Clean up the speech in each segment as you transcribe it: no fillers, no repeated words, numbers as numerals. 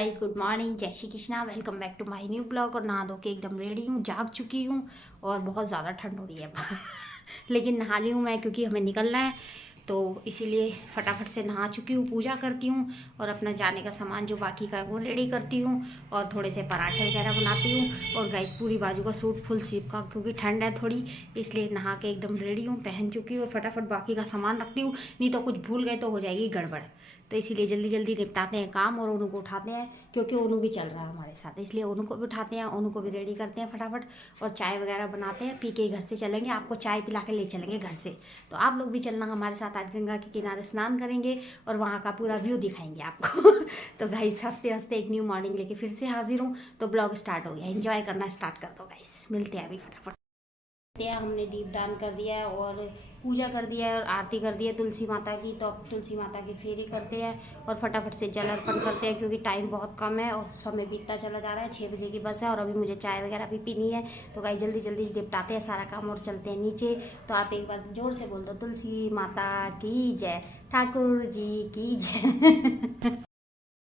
Guys good morning, जय Shri Krishna. Welcome back to my new blog. और नहा धो के एकदम रेडी हूँ, जाग चुकी हूँ और बहुत ज़्यादा ठंड हो रही है लेकिन नहा ली हूँ मैं क्योंकि हमें निकलना है, तो इसीलिए फटाफट से नहा चुकी हूँ, पूजा करती हूँ और अपना जाने का सामान जो बाकी का है वो रेडी करती हूँ और थोड़े से पराठे वगैरह बनाती हूँ। और गाइस पूरी बाजू का सूट फुल स्लीव का, क्योंकि ठंड है थोड़ी, इसलिए नहा के एकदम रेडी हूँ, पहन चुकी हूँ और फटाफट बाकी का सामान रखती हूँ, नहीं तो कुछ भूल गए तो हो जाएगी गड़बड़। तो इसीलिए जल्दी जल्दी निपटाते हैं काम और ओनू को उठाते हैं, क्योंकि ओनू भी चल रहा है हमारे साथ, इसलिए ओनू को भी उठाते हैं, ओनू को भी रेडी करते हैं फटाफट और चाय वगैरह बनाते हैं, पी के घर से चलेंगे, आपको चाय पिला के ले चलेंगे घर से। तो आप लोग भी चलना हमारे साथ, आज गंगा के किनारे स्नान करेंगे और वहाँ का पूरा व्यू दिखाएंगे आपको तो गाइस हंसते हंसते एक न्यू मॉर्निंग लेके फिर से हाजिर हूँ। तो ब्लॉग स्टार्ट हो गया, एंजॉय करना स्टार्ट कर दो गाइस, मिलते हैं अभी फटाफट। हमने दीपदान कर दिया है और पूजा कर दिया है और आरती कर दी है तुलसी माता की, तो अब तुलसी माता की फेरी करते हैं और फटाफट से जल अर्पण करते हैं, क्योंकि टाइम बहुत कम है और समय बीतता चला जा रहा है। 6 बजे की बस है और अभी मुझे चाय वगैरह भी पीनी है। तो गाइस जल्दी जल्दी निपटाते हैं सारा काम और चलते हैं नीचे। तो आप एक बार जोर से बोल दो, तुलसी माता की जय, ठाकुर जी की जय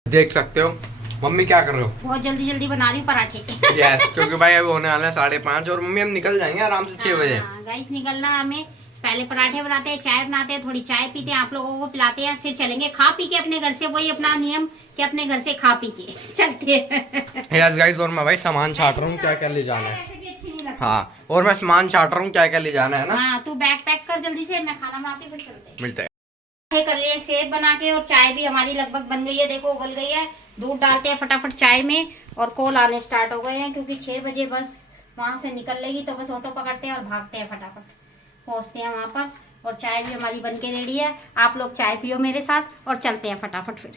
देख सकते हो मम्मी क्या कर रहे हो, बहुत जल्दी जल्दी बना रही हूँ पराठे यस क्योंकि भाई अभी होने वाला है 5:30 और मम्मी हम निकल जाएंगे आराम से 6 बजे। गाइस निकलना हमें, पहले पराठे बनाते हैं, चाय बनाते हैं, थोड़ी चाय पीते हैं, आप लोगों को पिलाते हैं, फिर चलेंगे खा पी के अपने घर से। वही अपना नियम कि अपने घर से खा पी के चलते हैं। यस गाइस, और मैं भाई सामान छाट रहा हूँ क्या क्या ले जाना है। हाँ, और मैं सामान छाट रहा हूँ क्या क्या ले जाना है ना। हाँ तू बैग पैक कर जल्दी से, मैं खाना बनाती हूँ, फिर चलते हैं। मिलते हैं। कर लिए सेब बना के और चाय भी हमारी लगभग बन गई है, देखो उबल गई है। दूध डालते हैं फटाफट चाय में और कॉल आने स्टार्ट हो गए हैं, क्योंकि 6 बजे बस वहाँ से निकल लेगी, तो बस ऑटो पकड़ते हैं और भागते हैं, फटाफट पहुँचते हैं वहाँ पर। और चाय भी हमारी बन के रेडी है, आप लोग चाय पियो मेरे साथ और चलते हैं फटाफट फिर।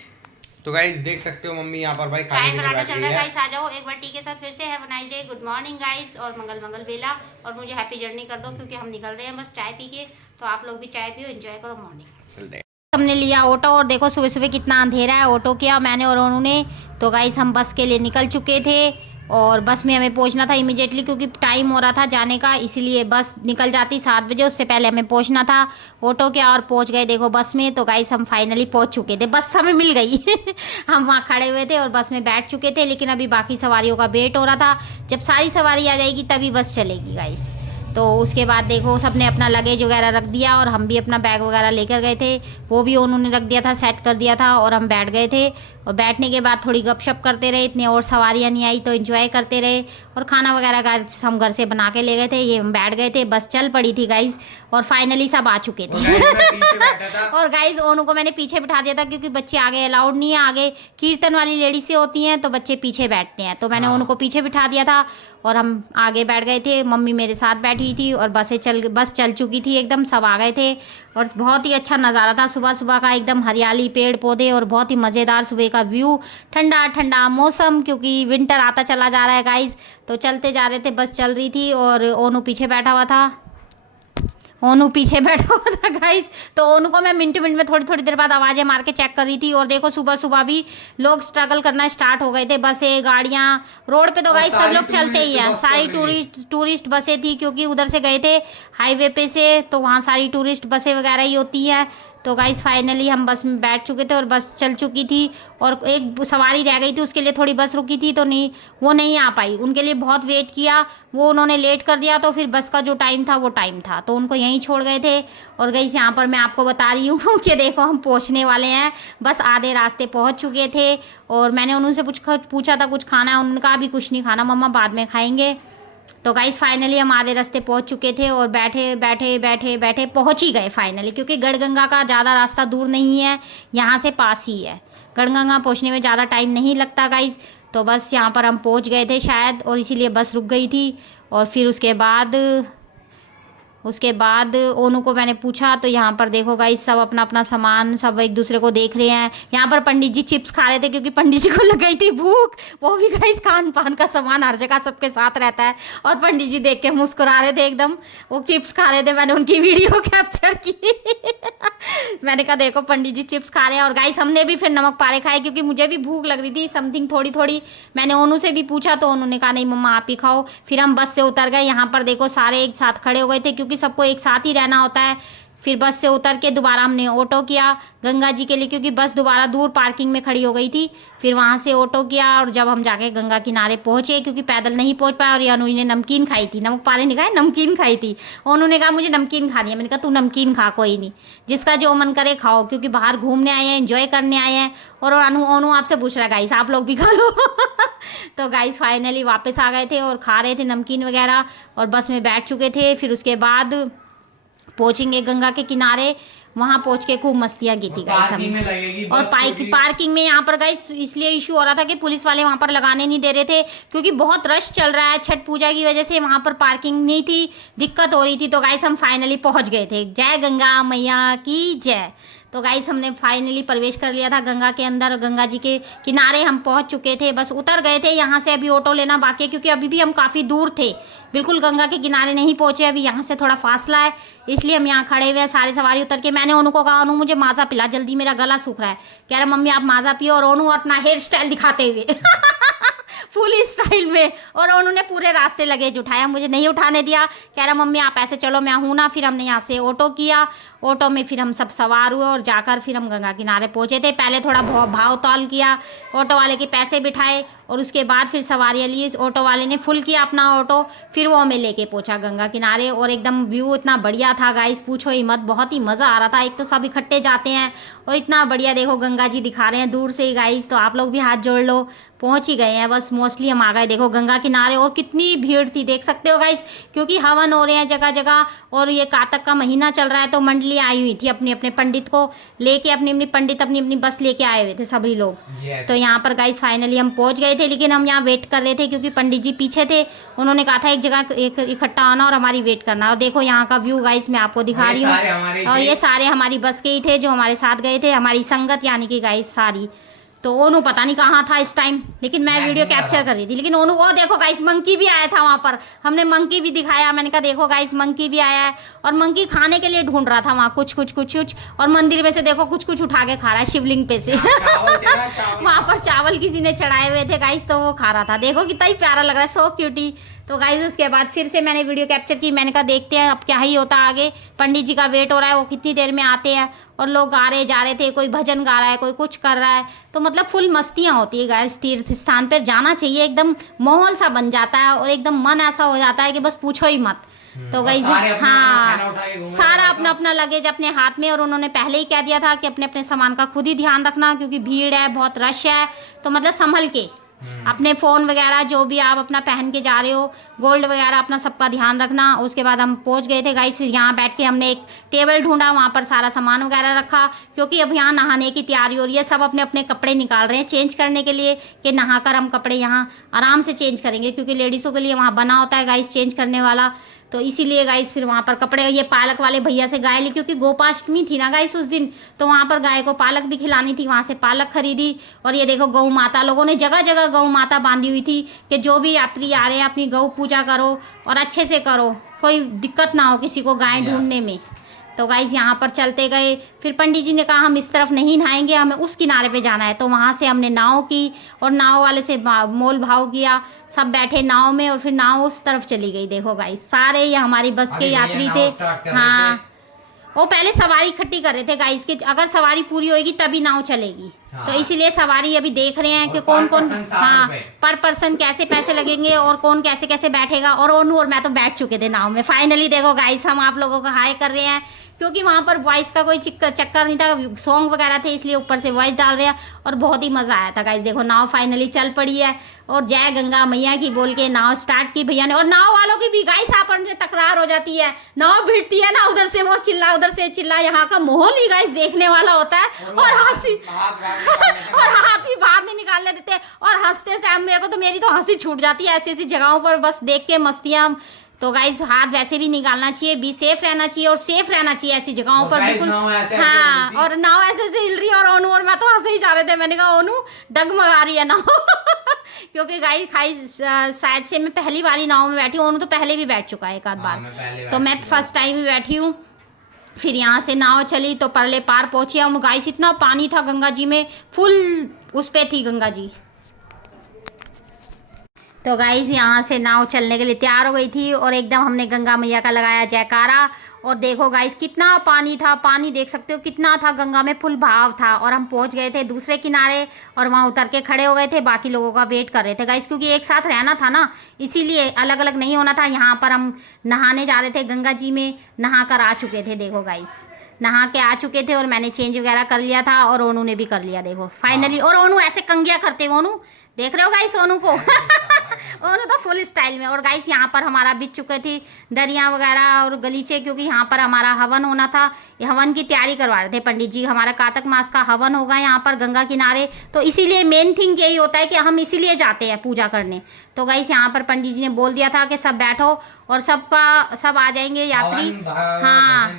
तो गाइस देख सकते हो मम्मी यहाँ पर भाई चाय बनाना चल रहा है। गाइस आ जाओ एक बार टी के साथ फिर से। Have a nice day, good morning guys, और मंगल मंगल बेला, और मुझे हैप्पी जर्नी कर दो, क्योंकि हम निकल रहे हैं बस चाय पी के। तो आप लोग भी चाय पियो, एंजॉय करो मॉर्निंग। हमने लिया ऑटो और देखो सुबह सुबह कितना अंधेरा है। ऑटो किया मैंने और उन्होंने, तो गाइस हम बस के लिए निकल चुके थे और बस में हमें पहुंचना था इमीडिएटली, क्योंकि टाइम हो रहा था जाने का, इसलिए बस निकल जाती 7 बजे, उससे पहले हमें पहुंचना था। ऑटो किया और पहुंच गए देखो बस में। तो गाइस हम फाइनली पहुंच चुके थे, बस हमें मिल गई हम वहाँ खड़े हुए थे और बस में बैठ चुके थे, लेकिन अभी बाकी सवारियों का वेट हो रहा था। जब सारी सवारी आ जाएगी तभी बस चलेगी गाइस। तो उसके बाद देखो सबने अपना लगेज वगैरह रख दिया और हम भी अपना बैग वगैरह लेकर गए थे, वो भी उन्होंने रख दिया था, सेट कर दिया था, और हम बैठ गए थे। और बैठने के बाद थोड़ी गपशप करते रहे, इतने और सवारियाँ नहीं आई तो एंजॉय करते रहे। और खाना वगैरह हम घर से बना के ले गए थे, ये हम बैठ गए थे, बस चल पड़ी थी गाइज और फाइनली सब आ चुके थे और गाइज ओनू को मैंने पीछे बिठा दिया था, क्योंकि बच्चे आगे अलाउड नहीं है, आगे कीर्तन वाली लेडीज़ें होती हैं तो बच्चे पीछे बैठते हैं, तो मैंने ओनू को पीछे बिठा दिया था और हम आगे बैठ गए थे। मम्मी मेरे साथ बैठी थी और बस चल चुकी थी, एकदम सब आ गए थे और बहुत ही अच्छा नज़ारा था सुबह सुबह का, एकदम हरियाली, पेड़ पौधे और बहुत ही मज़ेदार सुबह का व्यू, ठंडा ठंडा मौसम, क्योंकि विंटर आता चला जा रहा है गाइस। तो चलते जा रहे थे, बस चल रही थी और ओनू पीछे बैठा हुआ था, ओनू पीछे बैठा हुआ था गाइस। तो ओनू को मैं मिनट मिनट में थोड़ी थोड़ी देर बाद आवाज़ें मार के चेक कर रही थी। और देखो सुबह सुबह भी लोग स्ट्रगल करना स्टार्ट हो गए थे, बसें, गाड़ियाँ, रोड पे तो गाइस सब लोग चलते ही हैं। सारी टूरिस्ट बसें थी, क्योंकि उधर से गए थे हाईवे पे से, तो वहाँ सारी टूरिस्ट बसें वगैरह ही होती हैं। तो गाइस फाइनली हम बस में बैठ चुके थे और बस चल चुकी थी, और एक सवारी रह गई थी, उसके लिए थोड़ी बस रुकी थी, तो वो नहीं आ पाई, उनके लिए बहुत वेट किया, वो उन्होंने लेट कर दिया, तो फिर बस का जो टाइम था वो टाइम था, तो उनको यहीं छोड़ गए थे। और गाइस यहाँ पर मैं आपको बता रही हूँ कि देखो हम पहुँचने वाले हैं, बस आधे रास्ते पहुँच चुके थे। और मैंने उनसे पूछा था कुछ खाना है, उन्होंने कहा अभी कुछ नहीं खाना मम्मा, बाद में खाएंगे। तो गाइस फाइनली हम आधे रास्ते पहुंच चुके थे और बैठे बैठे बैठे बैठे पहुंच ही गए फाइनली, क्योंकि गढ़गंगा का ज़्यादा रास्ता दूर नहीं है, यहाँ से पास ही है। गढ़गंगा पहुंचने में ज़्यादा टाइम नहीं लगता गाइस। तो बस यहाँ पर हम पहुंच गए थे शायद, और इसीलिए बस रुक गई थी। और फिर उसके बाद ओनू को मैंने पूछा, तो यहाँ पर देखो गाइस सब अपना अपना सामान, सब एक दूसरे को देख रहे हैं। यहाँ पर पंडित जी चिप्स खा रहे थे, क्योंकि पंडित जी को लग गई थी भूख। वो भी गाइस खान पान का सामान हर जगह सबके साथ रहता है, और पंडित जी देख के मुस्कुरा रहे थे एकदम, वो चिप्स खा रहे थे, मैंने उनकी वीडियो कैप्चर की मैंने कहा देखो पंडित जी चिप्स खा रहे हैं। और गाइस हमने भी फिर नमक पारे खाए, क्योंकि मुझे भी भूख लग रही थी समथिंग थोड़ी थोड़ी। मैंने ओनू से भी पूछा तो उन्होंने कहा नहीं मम्मा आप ही खाओ। फिर हम बस से उतर गए। यहाँ पर देखो सारे एक साथ खड़े हो गए थे, क्योंकि सबको एक साथ ही रहना होता है। फिर बस से उतर के दोबारा हमने ऑटो किया गंगा जी के लिए, क्योंकि बस दोबारा दूर पार्किंग में खड़ी हो गई थी। फिर वहाँ से ऑटो किया और जब हम जाके गंगा किनारे पहुँचे, क्योंकि पैदल नहीं पहुँच पाए, और ये अनु ने नमकीन खाई थी, नमक पारे नहीं खाए, नमकीन खाई थी। उन्होंने कहा मुझे नमकीन खानी है, मैंने कहा तू नमकीन खा, कोई नहीं, जिसका जो मन करे खाओ, क्योंकि बाहर घूमने आए हैं, एंजॉय करने आए हैं। और अनु आपसे पूछ रहा है गाइस आप लोग भी खा लो। तो गाइस फाइनली वापस आ गए थे और खा रहे थे नमकीन वगैरह, और बस में बैठ चुके थे। फिर उसके बाद पहुँचेंगे गंगा के किनारे, वहाँ पहुँच के खूब मस्तियाँ की थी गाइस हमने। और पार्किंग में यहाँ पर गाइस इसलिए इशू हो रहा था कि पुलिस वाले वहाँ पर लगाने नहीं दे रहे थे, क्योंकि बहुत रश चल रहा है छठ पूजा की वजह से, वहाँ पर पार्किंग नहीं थी, दिक्कत हो रही थी। तो गाइस हम फाइनली पहुँच गए थे। जय गंगा मैया की जय। तो गाइस हमने फाइनली प्रवेश कर लिया था गंगा के अंदर, और गंगा जी के किनारे हम पहुंच चुके थे, बस उतर गए थे। यहाँ से अभी ऑटो लेना बाकी है, क्योंकि अभी भी हम काफ़ी दूर थे, बिल्कुल गंगा के किनारे नहीं पहुंचे, अभी यहाँ से थोड़ा फासला है, इसलिए हम यहाँ खड़े हुए हैं। सारे सवारी उतर के मैंने ओनू को कहा ओनू मुझे माज़ा पिला जल्दी, मेरा गला सूख रहा है। कह रहा मम्मी आप माज़ा पियो, और ओनू अपना हेयर स्टाइल दिखाते हुए फुल स्टाइल में, और उन्होंने पूरे रास्ते लगेज उठाया, मुझे नहीं उठाने दिया। कह रहा मम्मी आप ऐसे चलो, मैं हूँ ना। फिर हमने यहाँ से ऑटो किया, ऑटो में फिर हम सब सवार हुए और जाकर फिर हम गंगा किनारे पहुँचे थे। पहले थोड़ा भाव तौल किया, ऑटो वाले के पैसे बिठाए, और उसके बाद फिर सवारियाँ ली। ऑटो वाले ने फुल किया अपना ऑटो, फिर वो हमें लेके पहुँचा गंगा किनारे। और एकदम व्यू इतना बढ़िया था गाइस, पूछो ही मत, बहुत ही मज़ा आ रहा था। एक तो सब इकट्ठे जाते हैं और इतना बढ़िया देखो गंगा जी दिखा रहे हैं दूर से ही गाइस। तो आप लोग भी हाथ जोड़ लो, पहुँच ही गए हैं बस, मोस्टली हम आ गए देखो गंगा किनारे। और कितनी भीड़ थी देख सकते हो गाइस, क्योंकि हवन हो रहे हैं जगह जगह, और ये कातक का महीना चल रहा है, तो मंडली आई हुई थी अपने अपने पंडित को लेके, अपनी अपनी बस लेके आए हुए थे सभी लोग। तो यहाँ पर गाइस फाइनली हम पहुँच गए थे, लेकिन हम यहाँ वेट कर रहे थे क्योंकि पंडित जी पीछे थे। उन्होंने कहा था एक जगह इकट्ठा आना और हमारी वेट करना। और देखो यहाँ का व्यू गाइस मैं आपको दिखा रही हूँ, और ये सारे हमारी बस के ही थे जो हमारे साथ गए थे, हमारी संगत यानी कि गाइस सारी। तो ओनू पता नहीं कहाँ था इस टाइम, लेकिन मैं वीडियो कैप्चर कर रही थी। लेकिन ओनू वो देखो गाइस मंकी भी आया था वहाँ पर, हमने मंकी भी दिखाया। मैंने कहा देखो गाइस मंकी भी आया है, और मंकी खाने के लिए ढूंढ रहा था वहाँ कुछ, और मंदिर में से देखो कुछ उठा के खा रहा है शिवलिंग पे से। वहाँ पर चावल किसी ने चढ़ाए हुए थे गाइस, तो वो खा रहा था। देखो कितना ही प्यारा लग रहा है, सो क्यूटी। तो गाइस उसके बाद फिर से मैंने वीडियो कैप्चर की, मैंने कहा देखते हैं अब क्या ही होता है आगे। पंडित जी का वेट हो रहा है, वो कितनी देर में आते हैं। और लोग गा रहे जा रहे थे, कोई भजन गा रहा है, कोई कुछ कर रहा है, तो मतलब फुल मस्तियाँ होती है गाइस। तीर्थ स्थान पर जाना चाहिए, एकदम माहौल सा बन जाता है, और एकदम मन ऐसा हो जाता है कि बस पूछो ही मत। तो गाइस हाँ, सारा अपना अपना लगेज अपने हाथ में, और उन्होंने पहले ही कह दिया था कि अपने अपने सामान का खुद ही ध्यान रखना, क्योंकि भीड़ है, बहुत रश है, तो मतलब संभल के अपने फ़ोन वगैरह जो भी आप अपना पहन के जा रहे हो, गोल्ड वगैरह अपना सबका ध्यान रखना। उसके बाद हम पहुंच गए थे गाइस, फिर यहाँ बैठ के हमने एक टेबल ढूंढा, वहाँ पर सारा सामान वगैरह रखा, क्योंकि अब यहाँ नहाने की तैयारी हो रही है। सब अपने अपने कपड़े निकाल रहे हैं चेंज करने के लिए, कि नहाकर हम कपड़े यहाँ आराम से चेंज करेंगे, क्योंकि लेडीज़ों के लिए वहाँ बना होता है गाइस चेंज करने वाला। तो इसीलिए गाइस फिर वहाँ पर कपड़े, ये पालक वाले भैया से गाय ली, क्योंकि गोपाष्टमी थी ना गाइस उस दिन, तो वहाँ पर गाय को पालक भी खिलानी थी, वहाँ से पालक खरीदी। और ये देखो गौ माता, लोगों ने जगह जगह गौ माता बांधी हुई थी कि जो भी यात्री आ रहे हैं अपनी गौ पूजा करो और अच्छे से करो, कोई दिक्कत ना हो किसी को गाय ढूंढने में। तो गाइस यहाँ पर चलते गए, फिर पंडित जी ने कहा हम इस तरफ नहीं नहाएंगे, हमें उस किनारे पे जाना है। तो वहाँ से हमने नाव की, और नाव वाले से मोल भाव किया, सब बैठे नाव में, और फिर नाव उस तरफ चली गई। देखो गाइस सारे ये हमारी बस के यात्री थे। हाँ, वो पहले सवारी इकट्ठी कर रहे थे गाइस कि अगर सवारी पूरी होगी तभी नाव चलेगी। हाँ। तो इसीलिए सवारी अभी देख रहे हैं कि कौन कौन, हाँ पर पर्सन कैसे पैसे लगेंगे और कौन कैसे कैसे बैठेगा। और ओनू और मैं तो बैठ चुके थे नाव में। फाइनली देखो गाइस हम आप लोगों को हाय कर रहे हैं, क्योंकि वहाँ पर वॉइस का कोई चक्कर नहीं था, सॉन्ग वगैरह थे, इसलिए ऊपर से वॉइस डाल रहे हैं, और बहुत ही मज़ा आया था गाइस। देखो नाव फाइनली चल पड़ी है, और जय गंगा मैया की बोल के नाव स्टार्ट की भैया ने। और नाव वालों की भी गाइस आपस में तकरार हो जाती है, नाव भिड़ती है ना, उधर से वो चिल्ला उधर से चिल्ला। यहाँ का माहौल ही गाइस देखने वाला होता है, और हंसी और हाथ भी बाहर नहीं निकालने देते, और हंसते टाइम मेरे को तो मेरी तो हंसी छूट जाती है ऐसी ऐसी जगहों पर बस देख के मस्तियाँ। तो गाइस हाथ वैसे भी निकालना चाहिए, भी सेफ रहना चाहिए, और सेफ रहना चाहिए ऐसी जगहों पर बिल्कुल। हाँ, और नाव ऐसे ऐसे हिल रही है, और ओनू और मैं तो हंसे ही जा रहे थे। मैंने कहा ओनू डगमगा रही है नाव क्योंकि गाइस शायद से मैं पहली बारी नाव में बैठी हूँ, ओनू तो पहले भी बैठ चुका है एक आध बार, तो मैं फर्स्ट टाइम ही बैठी हूँ। फिर यहाँ से नाव चली तो परले पार पहुँचे हम गाइस। इतना पानी था गंगा जी में, फुल उस पे थी गंगा जी। तो गाइस यहाँ से नाव चलने के लिए तैयार हो गई थी, और एकदम हमने गंगा मैया का लगाया जयकारा, और देखो गाइस कितना पानी था, पानी देख सकते हो कितना था, गंगा में फुल बहाव था। और हम पहुंच गए थे दूसरे किनारे और वहाँ उतर के खड़े हो गए थे, बाकी लोगों का वेट कर रहे थे गाइस, क्योंकि एक साथ रहना था ना, इसीलिए अलग अलग नहीं होना था। यहाँ पर हम नहाने जा रहे थे गंगा जी में, नहा कर आ चुके थे। देखो गाइस नहा के आ चुके थे और मैंने चेंज वगैरह कर लिया था और ओनू ने भी कर लिया देखो फाइनली। और ओनू ऐसे कंगिया करते हुए, ओनू देख रहे हो गाइस ओनू को ओनू तो फुल स्टाइल में। और गाइस यहाँ पर हमारा बीत चुके थी दरिया वगैरह और गलीचे, क्योंकि यहाँ पर हमारा हवन होना था। ये हवन की तैयारी करवा रहे थे पंडित जी, हमारा कातक मास का हवन होगा यहाँ पर गंगा किनारे। तो इसीलिए मेन थिंग यही होता है कि हम इसीलिए जाते हैं पूजा करने। तो गाइस यहाँ पर पंडित जी ने बोल दिया था कि सब बैठो और सब आ जाएंगे यात्री। हाँ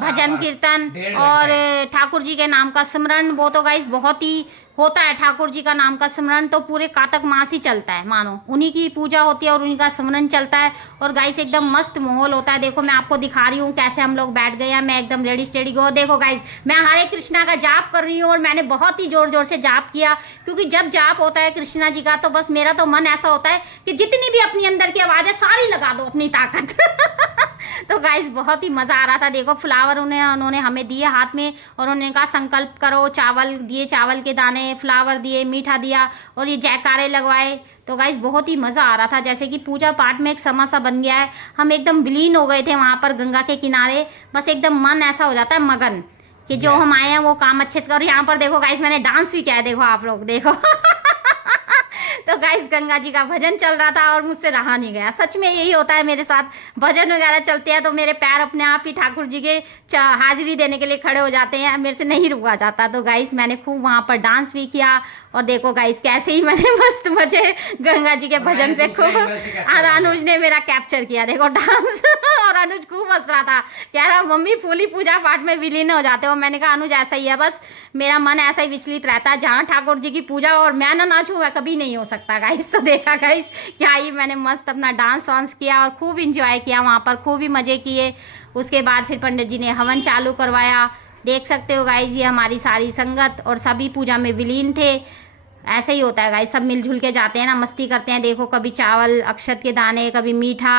भजन कीर्तन और ठाकुर जी के नाम का सिमरन, वो तो गाइस बहुत ही होता है ठाकुर जी का नाम का सिमरन, तो पूरे कातक मास ही चलता है, मानो उन्हीं की पूजा होती है और उन्हीं का सिमरन चलता है। और गाइस एकदम मस्त माहौल होता है। देखो मैं आपको दिखा रही हूँ कैसे हम लोग बैठ गए हैं, मैं एकदम रेडी स्टेडी गो। देखो गाइस मैं हरे कृष्णा का जाप कर रही हूँ और मैंने बहुत ही जोर जोर से जाप किया, क्योंकि जब जाप होता है कृष्णा जी का तो बस मेरा तो मन ऐसा होता है कि जितनी भी अपनी अंदर की आवाज़ है सारी लगा दो अपनी ताकत तो गाइस बहुत ही मज़ा आ रहा था। देखो फ्लावर उन्होंने हमें दिए हाथ में और उन्होंने कहा संकल्प करो, चावल दिए, चावल के दाने, फ्लावर दिए, मीठा दिया और ये जयकारे लगवाए। तो गाइस बहुत ही मज़ा आ रहा था, जैसे कि पूजा पाठ में एक समय सा बन गया है। हम एकदम विलीन हो गए थे वहाँ पर गंगा के किनारे, बस एकदम मन ऐसा हो जाता है मगन कि जो हम आए हैं वो काम अच्छे से। और यहाँ पर देखो गाइस मैंने डांस भी किया है, देखो आप लोग देखो तो गाइस गंगा जी का भजन चल रहा था और मुझसे रहा नहीं गया। सच में यही होता है मेरे साथ, भजन वगैरह चलते हैं तो मेरे पैर अपने आप ही ठाकुर जी के हाजिरी देने के लिए खड़े हो जाते हैं, मेरे से नहीं रुका जाता। तो गाइस मैंने खूब वहाँ पर डांस भी किया और देखो गाइस कैसे ही मैंने मस्त मजे गंगा जी के भजन पे खूब। और अनुज ने मेरा कैप्चर किया देखो डांस और अनुज खूब हंस रहा था, कह रहा मम्मी फुली पूजा पाठ में विलीन हो जाते हो। मैंने कहा अनुज ऐसा ही है, बस मेरा मन ऐसा ही विचलित रहता है, जहाँ ठाकुर जी की पूजा और मैं ना नाचूँ वह कभी नहीं हो सकता गाइस। तो देखा गाइस क्या ही मैंने मस्त अपना डांस वांस किया और खूब इंजॉय किया वहाँ पर, खूब ही मज़े किए। उसके बाद फिर पंडित जी ने हवन चालू करवाया। देख सकते हो गाइस ये हमारी सारी संगत और सभी पूजा में विलीन थे। ऐसे ही होता है गाइस, सब मिलजुल के जाते हैं ना, मस्ती करते हैं। देखो कभी चावल अक्षत के दाने, कभी मीठा,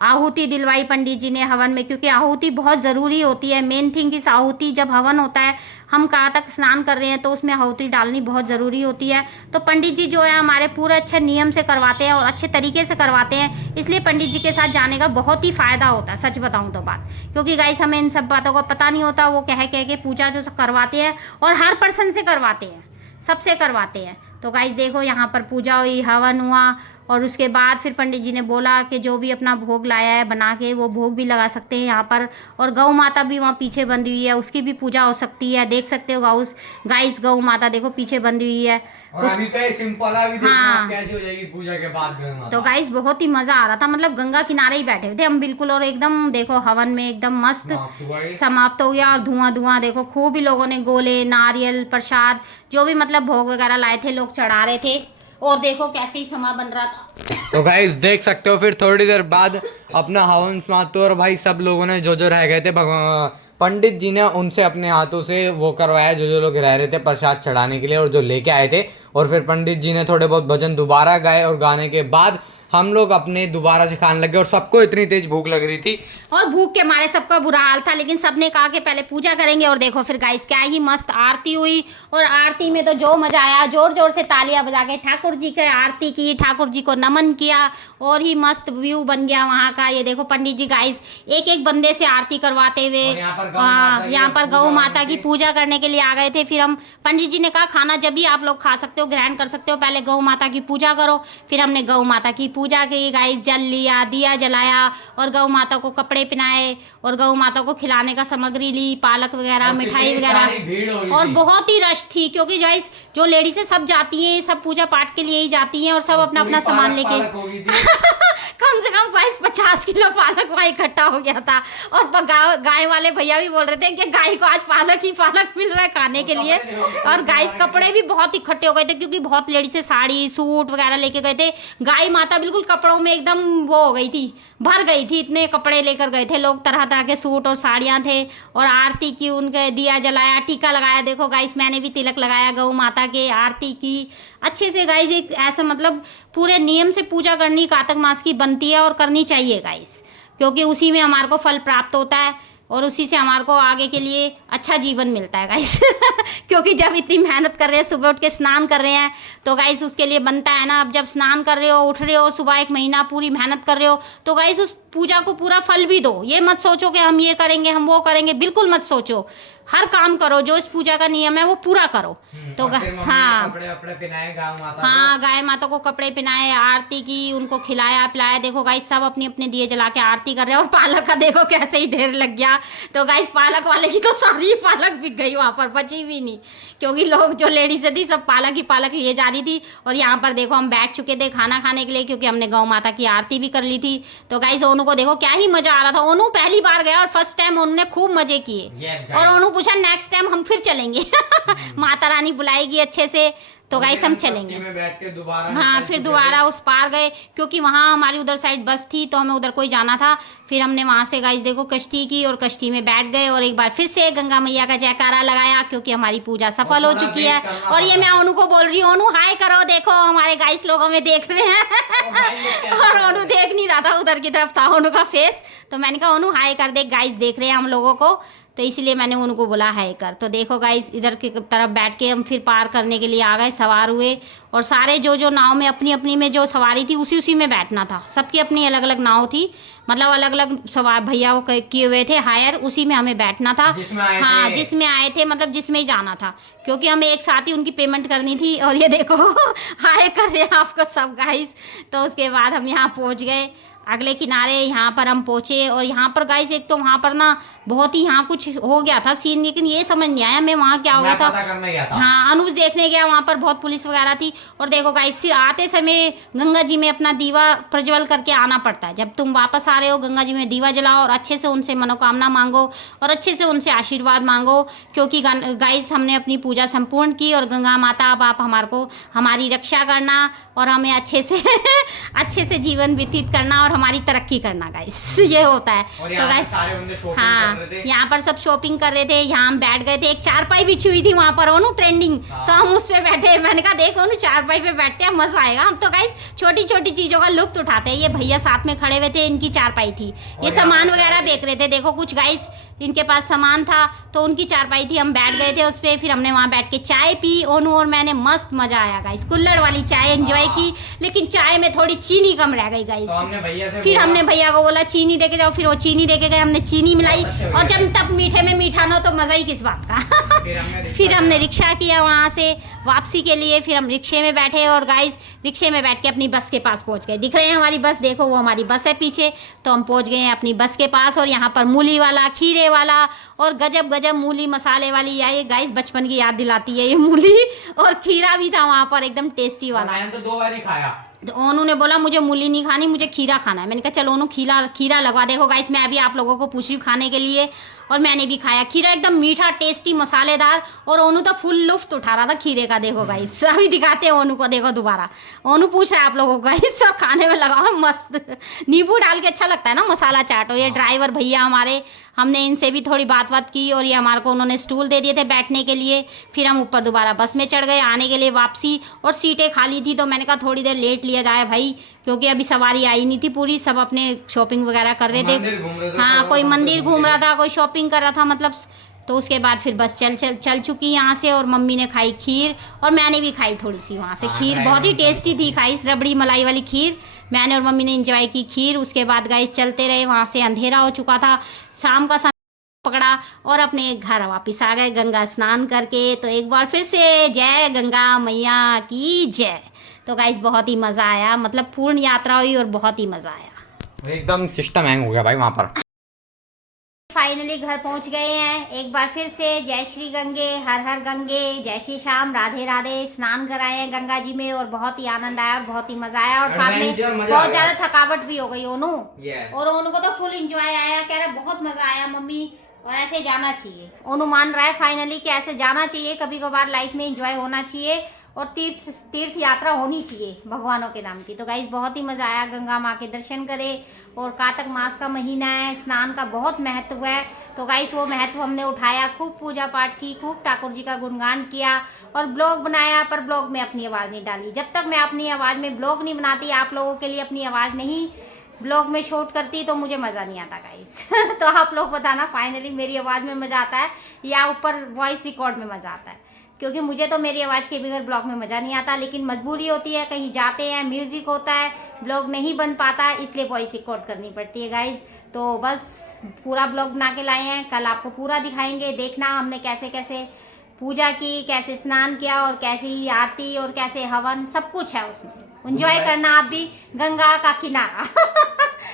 आहुति दिलवाई पंडित जी ने हवन में, क्योंकि आहुति बहुत ज़रूरी होती है। मेन थिंग इस आहुति, जब हवन होता है हम कहाँ तक स्नान कर रहे हैं तो उसमें आहुति डालनी बहुत ज़रूरी होती है। तो पंडित जी जो है हमारे पूरे अच्छे नियम से करवाते हैं और अच्छे तरीके से करवाते हैं, इसलिए पंडित जी के साथ जाने का बहुत ही फ़ायदा होता है, सच बताऊँ तो बात। क्योंकि गाइस हमें इन सब बातों का पता नहीं होता, वो कह के पूजा जो करवाते हैं और हर पर्सन से करवाते हैं, सबसे करवाते हैं। तो गाइस देखो यहाँ पर पूजा हुई, हवन हुआ और उसके बाद फिर पंडित जी ने बोला कि जो भी अपना भोग लाया है बना के वो भोग भी लगा सकते हैं यहाँ पर। और गौ माता भी वहाँ पीछे बंधी हुई है, उसकी भी पूजा हो सकती है। देख सकते हो गाइस गौ माता देखो पीछे बंधी हुई है। और अभी तो सिंपल है, अभी देखो कैसी हो जाएगी पूजा के बाद। तो गाइस बहुत ही मज़ा आ रहा था, मतलब गंगा किनारे ही बैठे थे हम बिल्कुल। और एकदम देखो हवन में एकदम मस्त समाप्त हो गया और धुआं धुआं देखो, खूब ही लोगों ने गोले, नारियल, प्रसाद जो भी मतलब भोग वगैरह लाए थे लोग चढ़ा रहे थे। और देखो कैसे ही समा बन रहा था। तो गाइस देख सकते हो फिर थोड़ी देर बाद अपना हवन समाप्त हुआ और भाई सब लोगों ने जो रह गए थे पंडित जी ने उनसे अपने हाथों से वो करवाया, जो लोग रह रहे थे प्रसाद चढ़ाने के लिए और जो लेके आए थे। और फिर पंडित जी ने थोड़े बहुत भजन दोबारा गाए और गाने के बाद हम लोग अपने दोबारा से खाने लगे। और सबको इतनी तेज भूख लग रही थी और भूख के मारे सबका बुरा हाल था, लेकिन सबने कहा कि पहले पूजा करेंगे। और देखो फिर गाइस क्या ही मस्त आरती हुई और आरती में तो जो मजा आया, जोर जोर से तालियां बजा के ठाकुर जी की आरती की, ठाकुर जी को नमन किया और ही मस्त व्यू बन गया वहाँ का। ये देखो पंडित जी गाइस एक एक बंदे से आरती करवाते हुए यहाँ पर गौ माता की पूजा करने के लिए आ गए थे। फिर हम पंडित जी ने कहा खाना जब भी आप लोग खा सकते हो, ग्रहण कर सकते हो, पहले गौ माता की पूजा करो। फिर हमने गौ माता की पूजा की गाइस, जल लिया, दिया जलाया और गौ माता को कपड़े पहनाए और गौ माता को खिलाने का सामग्री ली, पालक वगैरह, मिठाई वगैरह। और बहुत ही रश थी, क्योंकि गाइस जो लेडीज है सब जाती हैं, सब पूजा पाठ के लिए ही जाती हैं और सब अपना अपना सामान लेके कम से कम 50 किलो पालक वहाँ इकट्ठा हो गया था। और गाय वाले भैया भी बोल रहे थे कि गाय को आज पालक ही पालक मिल रहा है खाने के लिए। और गाइस कपड़े भी बहुत इकट्ठे हो गए थे, क्योंकि बहुत लेडीज से साड़ी सूट वगैरह लेके गए थे। गाय माता बिल्कुल कपड़ों में एकदम वो हो गई थी, भर गई थी, इतने कपड़े लेकर गए थे लोग, तरह तरह के सूट और साड़ियाँ थे। और आरती की, उनके दिया जलाया, टीका लगाया। देखो गाइस मैंने भी तिलक लगाया गौ माता के, आरती की अच्छे से गाइस। एक ऐसा मतलब पूरे नियम से पूजा करनी कातक मास की बनती है और करनी चाहिए गाइस, क्योंकि उसी में हमारे को फल प्राप्त होता है। और उसी से हमारे को आगे के लिए अच्छा जीवन मिलता है गाइस क्योंकि जब इतनी मेहनत कर रहे हैं, सुबह उठ के स्नान कर रहे हैं, तो गाइस उसके लिए बनता है ना। अब जब स्नान कर रहे हो, उठ रहे हो सुबह, 1 महीना पूरी मेहनत कर रहे हो, तो गाइस उस पूजा को पूरा फल भी दो। ये मत सोचो कि हम ये करेंगे, हम वो करेंगे, बिल्कुल मत सोचो। हर काम करो, जो इस पूजा का नियम है वो पूरा करो। तो हाँ, कपड़े वपड़े पहनाए गाय माता हाँ, गाय माता को कपड़े पहनाए, आरती की, उनको खिलाया पिलाया। देखो गाइस सब अपनी अपने दिए जला के आरती कर रहे हैं। और पालक का देखो कैसे ही ढेर लग गया। तो गाइस पालक वाले की तो सारी पालक बिक गई, वहाँ पर बची भी नहीं, क्योंकि लोग जो लेडीज थी सब पालक ही पालक लिए जा रही थी। और यहाँ पर देखो हम बैठ चुके थे खाना खाने के लिए, क्योंकि हमने गौ माता की आरती भी कर ली थी। तो गाइस ओनू को देखो क्या ही मजा आ रहा था। ओनू पहली बार गया और फर्स्ट टाइम उन्होंने खूब मजे किए। और ओनू पूछा नेक्स्ट टाइम हम फिर चलेंगे माता रानी बुलाएगी अच्छे से, तो गाइस हम चलेंगे। में बैठ के दोबारा हाँ, फिर दोबारा उस पार गए, क्योंकि वहाँ हमारी उधर साइड बस थी, तो हमें उधर कोई जाना था। फिर हमने वहाँ से गाइस देखो कश्ती की, और कश्ती में बैठ गए, और एक बार फिर से गंगा मैया का जयकारा लगाया, क्योंकि हमारी पूजा सफल हो चुकी है। और ये मैं ओनू को बोल रही हूँ, ओनू हाय करो, देखो हमारे गाइस लोग हमें देख रहे हैं और ओनू देख नहीं रहा था, उधर की तरफ था ओनू का फेस। तो मैंने कहा ओनू हाय कर दे, गाइस देख रहे हैं हम लोगों को, तो इसलिए मैंने उनको बोला हाय कर। तो देखो गाइस इधर की तरफ बैठ के हम फिर पार करने के लिए आ गए, सवार हुए। और सारे जो नाव में अपनी अपनी में जो सवारी थी उसी में बैठना था। सबकी अपनी अलग अलग नाव थी, मतलब अलग अलग सवार भैया वो किए हुए थे हायर, उसी में हमें बैठना था। हाँ, जिसमें आए थे, मतलब जिसमें ही जाना था, क्योंकि हमें एक साथ ही उनकी पेमेंट करनी थी। और ये देखो हाय कर रहे हैं आपको सब गाइस। तो उसके बाद हम यहाँ पहुँच गए अगले किनारे, यहाँ पर हम पहुँचे। और यहाँ पर गाइस एक तो वहाँ पर ना बहुत ही यहाँ कुछ हो गया था सीन, लेकिन ये समझ नहीं आया मैं वहाँ क्या हो गया था। पता करने गया था। हाँ, अनुज देखने गया, वहाँ पर बहुत पुलिस वगैरह थी। और देखो गाइस फिर आते समय गंगा जी में अपना दीवा प्रज्वल करके आना पड़ता है। जब तुम वापस आ रहे हो गंगा जी में दीवा जलाओ, और अच्छे से उनसे मनोकामना मांगो, और अच्छे से उनसे आशीर्वाद मांगो, क्योंकि गाइस हमने अपनी पूजा संपूर्ण की। और गंगा माता अब आप हमारे को हमारी रक्षा करना, और हमें अच्छे से जीवन व्यतीत करना, और हमारी तरक्की करना गाइस ये होता है। और तो गाइस सारे बंदे शॉपिंग हाँ, कर रहे थे। यहाँ पर सब शॉपिंग कर रहे थे। यहाँ हम बैठ गए थे, एक चारपाई बिछी हुई थी वहाँ पर ओनू ट्रेंडिंग, तो हम उस पे बैठे। मैंने कहा देख ओनू चारपाई पे बैठते हैं, मजा आएगा। हम तो गाइस छोटी छोटी चीजों का लुत्फ उठाते हैं। ये भैया साथ में खड़े हुए थे, इनकी चारपाई थी, ये सामान वगैरह बेच रहे थे। देखो कुछ गाइस इनके पास सामान था, तो उनकी चारपाई थी, हम बैठ गए थे उस पर। फिर हमने वहाँ बैठ के चाय पी, ओनू और मैंने, मस्त मजा आया गाइस। कुल्हड़ वाली चाय एंजॉय की, लेकिन चाय में थोड़ी चीनी कम रह गई गाइस। फिर हमने भैया को बोला चीनी देके जाओ, फिर वो चीनी देके गए, हमने चीनी मिलाई। और जब तब मीठे में मीठा ना हो तो मज़ा ही किस बात का फिर हमने रिक्शा किया वहाँ से वापसी के लिए। फिर हम रिक्शे में बैठे, और गाइस रिक्शे में बैठ के अपनी बस के पास पहुँच गए। दिख रहे हैं हमारी बस, देखो वो हमारी बस है पीछे। तो हम पहुँच गए हैं अपनी बस के पास, और यहाँ पर मूली वाला, खीरे वाला, और गजब गजब मूली मसाले वाली, या ये गाइस बचपन की याद दिलाती है ये मूली। और खीरा भी था वहाँ पर, एकदम टेस्टी वाला। मैंने तो 2 बार ही खाया। तो ओनू ने बोला मुझे मूली नहीं खानी, मुझे खीरा खाना है। मैंने कहा चलो ओनू खीरा लगवा। देखो गाइस मैं अभी आप लोगों को पूछ रही हूँ खाने के लिए, और मैंने भी खाया खीरा, एकदम मीठा टेस्टी मसालेदार। और ओनू तो फुल लुफ्त उठा रहा था खीरे का। देखो गाइस अभी दिखाते हैं ओनू को, देखो दोबारा ओनू पूछ रहा है आप लोगों को गाइस, सब खाने में लगा मस्त। नींबू डाल के अच्छा लगता है ना मसाला चाट। और ये ड्राइवर भैया हमारे, हमने इनसे भी थोड़ी बात की, और ये हमारे को उन्होंने स्टूल दे दिए थे बैठने के लिए। फिर हम ऊपर दोबारा बस में चढ़ गए आने के लिए वापसी, और सीटें खाली थी। तो मैंने कहा थोड़ी देर लेट लिया जाए भाई, क्योंकि अभी सवारी आई नहीं थी पूरी, सब अपने शॉपिंग वगैरह कर रहे थे। हाँ, कोई मंदिर घूम रहा था, कोई शॉपिंग कर रहा था, मतलब। तो उसके बाद फिर बस चल चुकी यहाँ से, और मम्मी ने खाई खीर, और मैंने भी खाई थोड़ी सी वहाँ से खीर। बहुत ही टेस्टी थी गाइस, रबड़ी मलाई वाली खीर। मैंने और मम्मी ने एंजॉय की खीर। उसके बाद गाइस चलते रहे, वहाँ से अंधेरा हो चुका था, शाम का पकड़ा, और अपने घर वापस आ गए गंगा स्नान करके। तो एक बार फिर से जय गंगा मैया की जय। तो गाइस बहुत ही मज़ा आया, मतलब पूर्ण यात्रा हुई और बहुत ही मज़ा आया। एकदम सिस्टम हैंग हो गया भाई वहाँ पर। फाइनली घर पहुंच गए हैं। एक बार फिर से जय श्री गंगे, हर हर गंगे, जय श्री श्याम, राधे राधे। स्नान कराए हैं गंगा जी में, और बहुत ही आनंद आया और बहुत ही मजा आया। और साथ में बहुत ज्यादा थकावट भी हो गई ओनू। और ओनू को तो फुल एंजॉय आया, कह रहा बहुत मजा आया मम्मी, और ऐसे जाना चाहिए। ओनू मान रहा है फाइनली कि ऐसे जाना चाहिए, कभी कभार लाइफ में एंजॉय होना चाहिए, और तीर्थ यात्रा होनी चाहिए भगवानों के नाम की। तो गाइस बहुत ही मज़ा आया, गंगा माँ के दर्शन करे। और कार्तिक मास का महीना है, स्नान का बहुत महत्व है। तो गाइस वो महत्व हमने उठाया, खूब पूजा पाठ की, खूब ठाकुर जी का गुणगान किया, और ब्लॉग बनाया। पर ब्लॉग में अपनी आवाज़ नहीं डाली। जब तक मैं अपनी आवाज़ में ब्लॉग नहीं बनाती, आप लोगों के लिए अपनी आवाज़ नहीं ब्लॉग में शूट करती तो मुझे मज़ा नहीं आता गाइस। तो आप लोग बताना फाइनली मेरी आवाज़ में मज़ा आता है या ऊपर वॉइस रिकॉर्ड में मज़ा आता है, क्योंकि मुझे तो मेरी आवाज़ के बगैर ब्लॉग में मज़ा नहीं आता, लेकिन मजबूरी होती है, कहीं जाते हैं, म्यूज़िक होता है, ब्लॉग नहीं बन पाता, इसलिए वॉइस रिकॉर्ड करनी पड़ती है गाइस। तो बस पूरा ब्लॉग बना के लाए हैं, कल आपको पूरा दिखाएंगे, देखना हमने कैसे कैसे पूजा की, कैसे स्नान किया और कैसे ही आरती और कैसे हवन, सब कुछ है उसमें। एंजॉय करना आप भी, गंगा का किनारा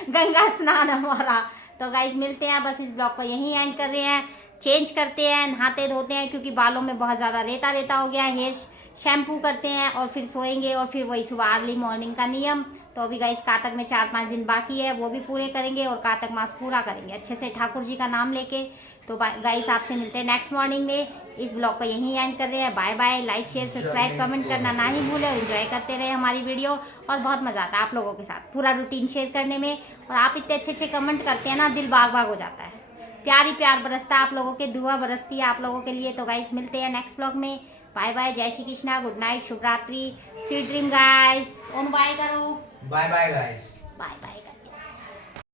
गंगा स्नान हमारा। तो गाइस मिलते हैं, बस इस ब्लॉग को यहीं एंड कर रहे हैं, चेंज करते हैं, नहाते धोते हैं क्योंकि बालों में बहुत ज़्यादा रेता रेता हो गया है, हेयर शैम्पू करते हैं और फिर सोएंगे और फिर वही सुबह अर्ली मॉर्निंग का नियम। तो अभी गाइस कातक में 4-5 दिन बाकी है, वो भी पूरे करेंगे और कातक मास पूरा करेंगे अच्छे से ठाकुर जी का नाम लेके। तो गाइस आपसे मिलते हैं नेक्स्ट मॉर्निंग में, इस ब्लॉग को यहीं एंड कर रहे हैं। Bye bye, like share subscribe comment करना ना ही भूलें, एंजॉय करते रहे हमारी वीडियो, और बहुत मज़ा आता है आप लोगों के साथ पूरा रूटीन शेयर करने में, और आप इतने अच्छे अच्छे कमेंट करते हैं ना, दिल बाग बाग हो जाता है, प्यार ही प्यार बरसता है आप लोगों के, दुआ बरसती है आप लोगों के लिए। तो गाइस मिलते हैं नेक्स्ट ब्लॉग में, बाय बाय, जय श्री कृष्णा, गुड नाइट, शुभ रात्रि, sweet dream guys. Om bye करो, bye bye guys, bye bye.